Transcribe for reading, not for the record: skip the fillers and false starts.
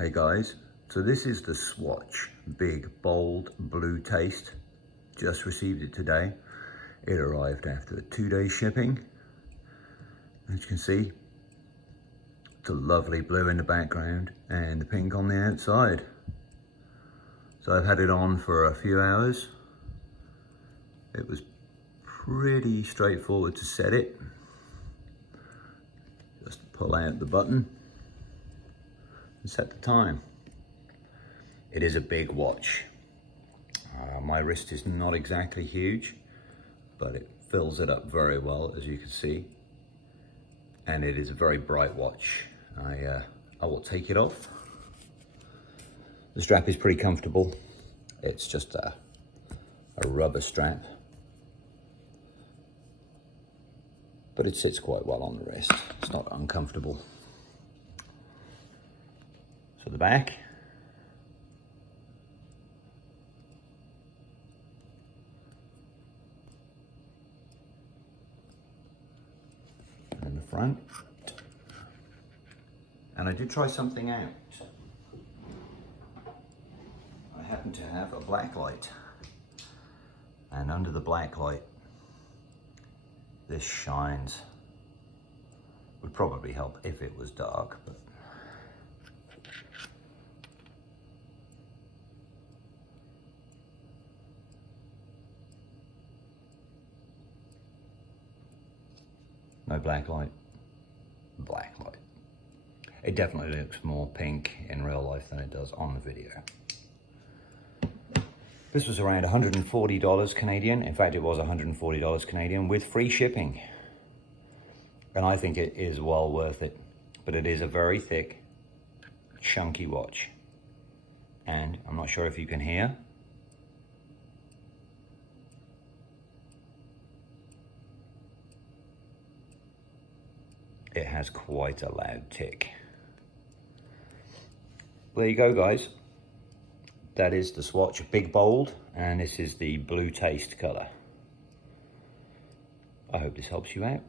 Hey guys, so this is the Swatch Big Bold Blue Taste. Just received it today. It arrived after a 2-day shipping. As you can see, it's a lovely blue in the background and the pink on the outside. So I've had it on for a few hours. It was pretty straightforward to set it. Just pull out the button and set the time. It is a big watch. My wrist is not exactly huge, but it fills it up very well, as you can see. And it is a very bright watch. I will take it off. The strap is pretty comfortable. It's just a rubber strap, but it sits quite well on the wrist. It's not uncomfortable. So the back. And the front. And I did try something out. I happen to have a black light. And under the black light, this shines. Would probably help if it was dark, but no black light, black light. It definitely looks more pink in real life than it does on the video. This was around $140 Canadian. In fact, it was $140 Canadian with free shipping. And I think it is well worth it. But it is a very thick, chunky watch. And I'm not sure if you can hear. It has quite a loud tick. There you go, guys. That is the Swatch Big Bold, and this is the Blue Taste color. I hope this helps you out.